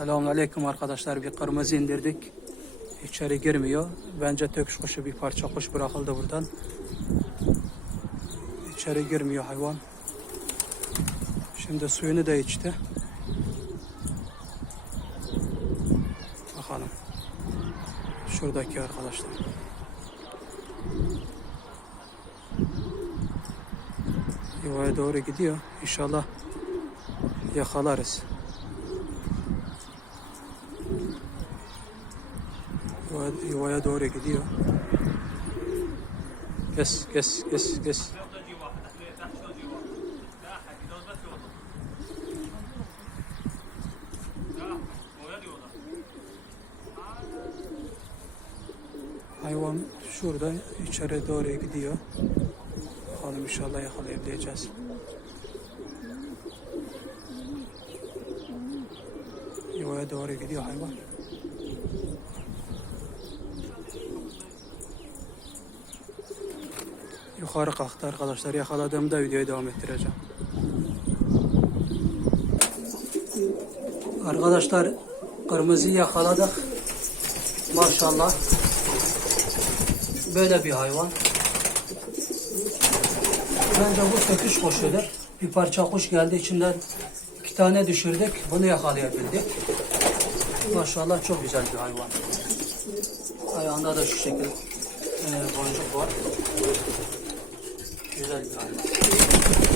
Selamünaleyküm arkadaşlar. Bir kırmızı indirdik. İçeri girmiyor. Bence töküş kuşu bir parça kuş bırakıldı buradan. İçeri girmiyor hayvan. Şimdi suyunu da içti. Bakalım. Şuradaki arkadaşlar. Yuvaya doğru gidiyor. İnşallah yakalarız. Yuvaya, doğru gidiyor. Kes, kes, kes, kes. Hayvan şurada içeri doğru gidiyor. Bakalım inşallah yakalayabileceğiz. Yuvaya doğru gidiyor hayvan. Yukarı kalktı arkadaşlar. Yakaladığımda videoyu devam ettireceğim. Arkadaşlar kırmızıyı yakaladık. Maşallah. Böyle bir hayvan. Bence bu söküş kuşudur. Bir parça kuş geldi içinden iki tane düşürdük. Bunu yakalayabildik. Maşallah çok güzel bir hayvan. Ayağında da şu şekil e, boncuk var. Güzel bir hayvan.